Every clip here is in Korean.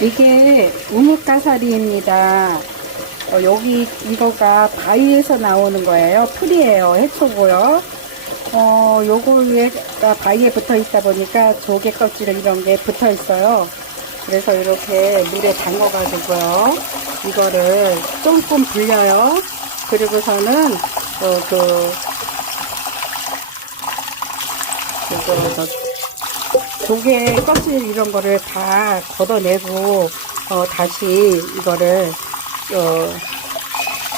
이게 우뭇가사리입니다. 어, 여기 이거가 바위에서 나오는 거예요. 풀이에요. 해초고요. 어, 요거 위에가 바위에 붙어 있다 보니까 조개 껍질 이런 게 붙어 있어요. 그래서 이렇게 물에 담궈 가지고요. 이거를 조금 불려요. 그리고서는 어, 그저 조개 껍질 이런 거를 다 걷어내고 어, 다시 이거를 어,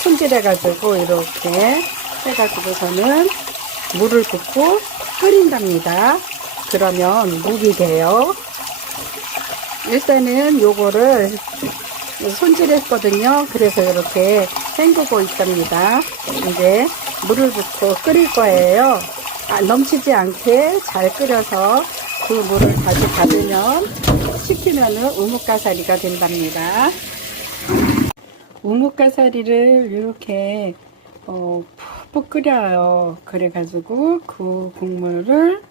손질해 가지고 이렇게 해가지고서는 물을 붓고 끓인답니다. 그러면 묵이 돼요. 일단은 요거를 손질했거든요. 그래서 이렇게 헹구고 있답니다. 이제 물을 붓고 끓일 거예요. 아, 넘치지 않게 잘 끓여서 그 물을 다시 받으면 식히면은 우뭇가사리가 된답니다. 우뭇가사리를 이렇게 어, 푹푹 끓여요. 그래가지고 그 국물을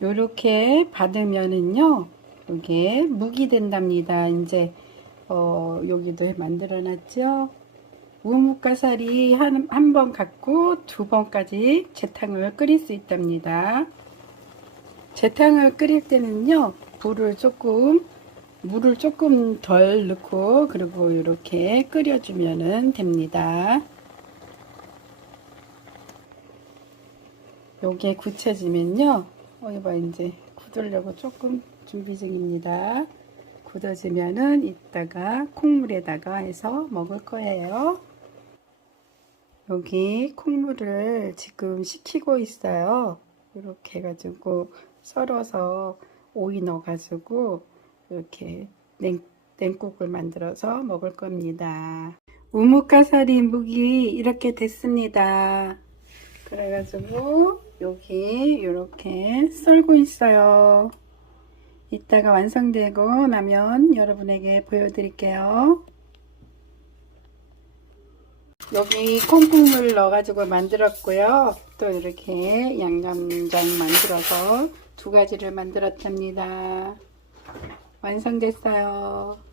이렇게 받으면은요, 이게 묵이 된답니다. 이제 어, 여기도 만들어 놨죠. 우뭇가사리 한, 한 번 갖고 두 번까지 재탕을 끓일 수 있답니다. 재탕을 끓일 때는요, 불을 조금, 물을 조금 덜 넣고, 그리고 이렇게 끓여주면 됩니다. 요게 굳혀지면요, 어, 이봐, 이제 굳으려고 조금 준비 중입니다. 굳어지면은 이따가 콩물에다가 해서 먹을 거예요. 여기 콩물을 지금 식히고 있어요. 이렇게 해가지고 썰어서 오이 넣어가지고 이렇게 냉, 냉국을 만들어서 먹을 겁니다. 우뭇가사리 묵이 이렇게 됐습니다. 그래가지고 여기 이렇게 썰고 있어요. 이따가 완성되고 나면 여러분에게 보여드릴게요. 여기 콩국물 넣어가지고 만들었고요. 또 이렇게 양념장 만들어서 두 가지를 만들었답니다. 완성됐어요.